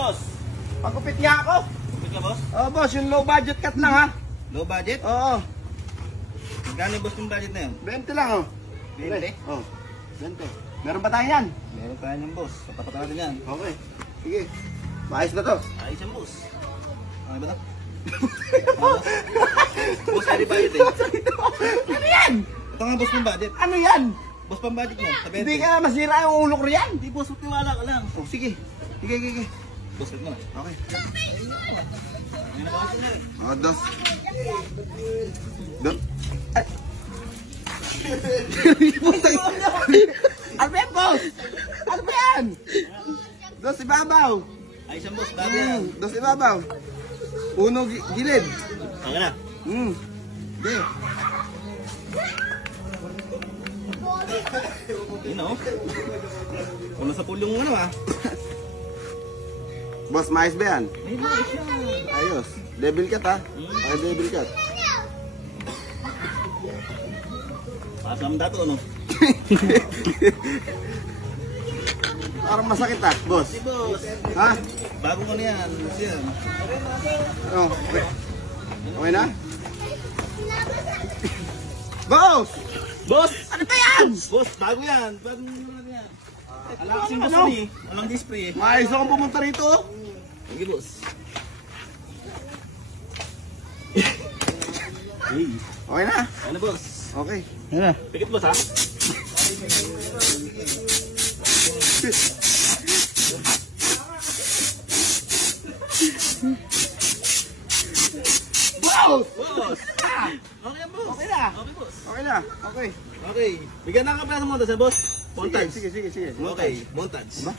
Boss! Pagkupit niya ako. Kupit ka, boss? Oo, boss. Yung low budget cut lang, ha? Low budget? Oo. Magkano boss yung budget na yun? 20 lang, oh. 20? Oo. 20. Meron ba tayo yan? Meron tayo ng boss. Sapapat natin yan. Okay. Sige. Maayos na to. Ayos yan, boss. Okay ba ito? Boss, any budget eh. Ano yan? Ito nga boss pang budget. Ano yan? Boss pang budget mo, sa 20. Hindi ka masira yung ulo ko riyan. Hindi boss, tiwala ka lang. Oh, sige. Sige. Boss, ito na. Okay. Hindi na boss na eh. Oh, dos. Dos. Ay. Ano ba yan, boss? Ano ba yan? Dos ibabaw. Ayos yan, boss. Bago yan. Dos ibabaw. Uno gilid. Okay na. Hindi. Yun o. Kung sa pulong mo na Boss, maayos ba yan? May ayos yan. Ayos. Devil cut, ha? Okay, devil cut. Pasam dato, ano? Parang masakit, ha, boss? Si boss. Ha? Bago ko na yan. Boss yan. Ano? Okay na? Boss! Boss! Ano ba yan? Boss, bago yan. Bago naman yan. Alam kasing boss ni. Walang display eh. Maayos akong pumunta rito. Sige, boss. Okay na? Ano, boss? Okay. Yan na. Pikit, boss, ha? Boss! Boss! Okay yan, boss. Okay na. Okay, boss. Okay na. Okay. Okay. Bigyan na ka pala ng montage, boss. Montage. Sige. Okay, montage. Diba?